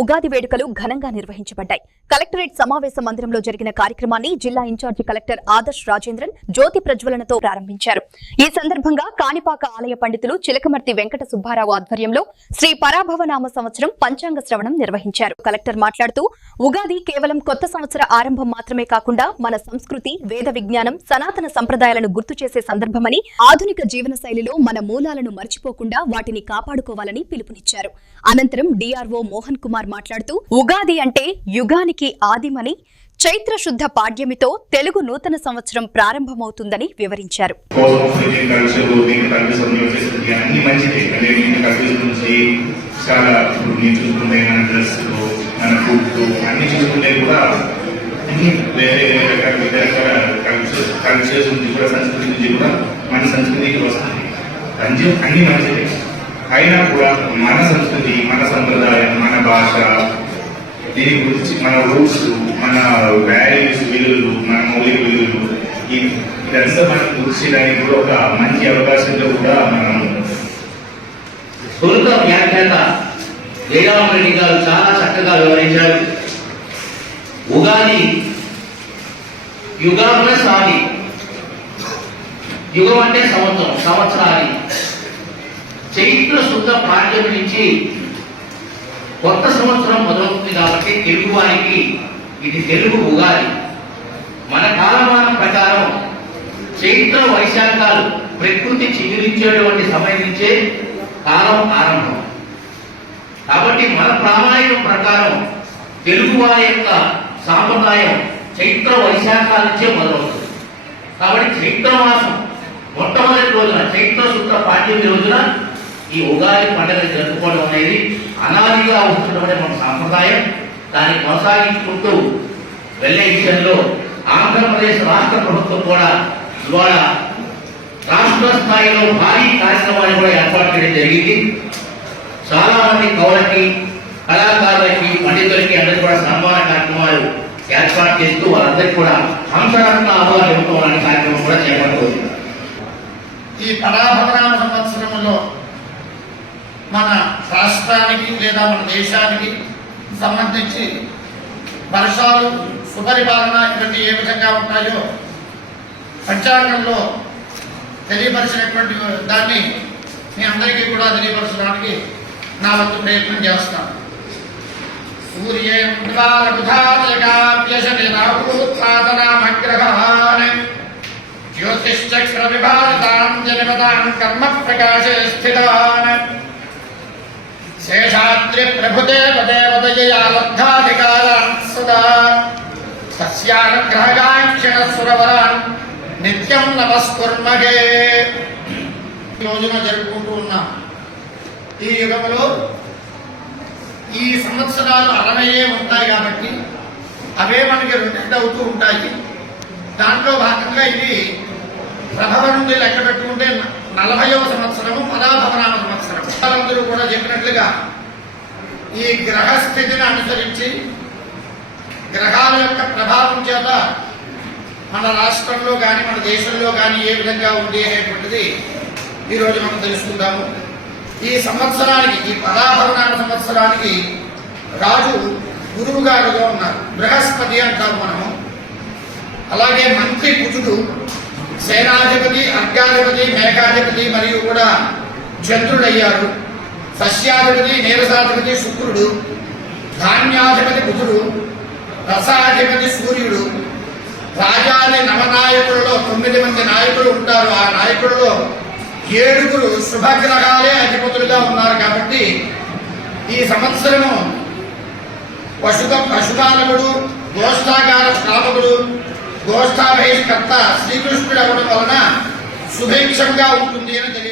ఉగాది వేడుకలు ఘనంగా నిర్వహించబడ్డాయి. కలెక్టరేట్ సమావేశ మందిరంలో జరిగిన కార్యక్రమాన్ని జిల్లా ఇన్ఛార్జి కలెక్టర్ ఆదర్శ్ రాజేంద్రన్ జ్యోతి ప్రజ్వలనతో ప్రారంభించారు. ఈ సందర్భంగా కాణిపాక ఆలయ పండితులు చిలకమర్తి వెంకట సుబ్బారావు ఆధ్వర్యంలో శ్రీ పరాభవనామ సంవత్సరం పంచాంగ శ్రవణం నిర్వహించారు. కలెక్టర్ మాట్లాడుతూ ఉగాది కేవలం కొత్త సంవత్సర ఆరంభం మాత్రమే కాకుండా మన సంస్కృతి, వేద విజ్ఞానం, సనాతన సంప్రదాయాలను గుర్తు చేసే సందర్భమని, ఆధునిక జీవన శైలిలో మన మూలాలను మర్చిపోకుండా వాటిని కాపాడుకోవాలని పిలుపునిచ్చారు. అనంతరం డిఆర్ఓ మోహన్ కుమార్ మాట్లాడుతూ ఉగాది అంటే యుగానికి ఆదిమని, చైత్ర శుద్ధ పాడ్యమితో తెలుగు నూతన సంవత్సరం ప్రారంభమవుతుందని వివరించారు. అయినా కూడా మన సంస్కృతి, మన సంప్రదాయం, మన భాష, దీని గురించి మన రూట్స్, మన వాల్యూస్, విలువలు, మన మౌలిక విలువలు, ఇదంతా మనం గుర్తించడానికి కూడా ఒక మంచి అవకాశంతో కూడా మనం తొలుత వ్యాఖ్యాత జయరామరెడ్డి గారు చాలా చక్కగా వివరించారు. ఉగాది యుగం ప్లస్ ఆది. యుగం అంటే సంవత్సరం, సంవత్సరాది. చైత్ర శుద్ధ పాడ్యమి నుంచి కొత్త సంవత్సరం మొదలవుతుంది కాబట్టి తెలుగు వారికి ఇది తెలుగు ఉగాది. మన కాలమానం ప్రకారం చైత్ర వైశాఖాలు ప్రకృతి చిగురించేటువంటి సమయం నుంచే కాలం ఆరంభం. కాబట్టి మన ప్రామాణికం ప్రకారం తెలుగు వారి యొక్క సాంప్రదాయం చైత్ర వైశాఖాల నుంచే మొదలవుతుంది. కాబట్టి చైత్ర మాసం మొట్టమొదటి రోజున, చైత్ర శుద్ధ పాడ్యమి రోజున ఈ ఉగాది పండుగ జరుపుకోవడం అనేది అనాదిగా వస్తున్నటువంటి మన సాంప్రదాయం. దాన్ని కొనసాగించుకుంటూ వెళ్లే విషయంలో ఆంధ్రప్రదేశ్ రాష్ట్ర ప్రభుత్వం కూడా ఇవాళ రాష్ట్ర స్థాయిలో భారీ కార్యక్రమాన్ని కూడా ఏర్పాటు చేయడం జరిగింది. చాలా మంది కవులకి, కళాకారులకి, పండితులకి అందరికీ కూడా సన్మాన కార్యక్రమాలు ఏర్పాటు చేస్తూ వారందరికీ కూడా హంసరత్న అవార్డు ఇవ్వడం కార్యక్రమం కూడా చేపట్టబోతుంది. ఈ పరాభవనామ సంవత్సరంలో మన రాష్ట్రానికి లేదా మన దేశానికి సంబంధించి వర్షాలు, సుపరిపాలన ఇవన్నీ ఏ విధంగా ఉంటాయో పంచాంగంలో తెలియపరిచినటువంటి దాన్ని మీ అందరికీ కూడా తెలియపరచడానికి నా వంతు ప్రయత్నం చేస్తాను. జ్యోతిశ్చక్ర విభాజితాన్ జనపదాన్ కర్మ ప్రకాశే స్థితాన్ శేషాద్రి ప్రభుదేవ దేవతయాలబ్ధాధికారాన్ సదా సస్యానుగ్రహగాంక్షణ సురవరాన్ నిత్యం నమస్కుర్మగే. ఈ రోజున జరుపుకుంటూ ఉన్నాం. ఈ యుగంలో ఈ సంవత్సరాలు 60 ఉంటాయి కాబట్టి అవే మనకి రెండు అవుతూ ఉంటాయి. దాంట్లో భాగంగా ఇది ప్రభవ నుండి లెక్క పెట్టుకుంటే 40వ సంవత్సరము పరాభవనామ సంవత్సరం. అందరూ కూడా చెప్పినట్లుగా ఈ గ్రహస్థితిని అనుసరించి గ్రహాల యొక్క ప్రభావం చేత మన రాష్ట్రంలో కానీ మన దేశంలో కానీ ఏ విధంగా ఉంది అనేటువంటిది ఈరోజు మనం తెలుసుకుందాము. ఈ సంవత్సరానికి, ఈ పరాభవనామ సంవత్సరానికి రాజు గురువు గారుగా ఉన్నారు. బృహస్పతి అంటారు మనము. అలాగే మంత్రి కుజుడు, సేనాధిపతి, అర్ఘాధిపతి, మేఘాధిపతి మరియు కూడా చంద్రుడయ్యారు. సస్యాధిపతి, నీరసాధిపతి శుక్రుడు, ధాన్యాధిపతి బుధుడు, రసాధిపతి సూర్యుడు. రాజాది నవనాయకులలో 9 మంది నాయకులు ఉంటారు. ఆ నాయకులలో 7 శుభగ్రహాలే అధిపతులుగా ఉన్నారు. కాబట్టి ఈ సంవత్సరము పశుపాలకుడు, గోష్ఠాగార శ్రావకుడు, గోష్ఠాభైష్కర్త శ్రీకృష్ణుడు అవ్వడం వలన సుభిక్షంగా ఉంటుంది అని తెలియదు.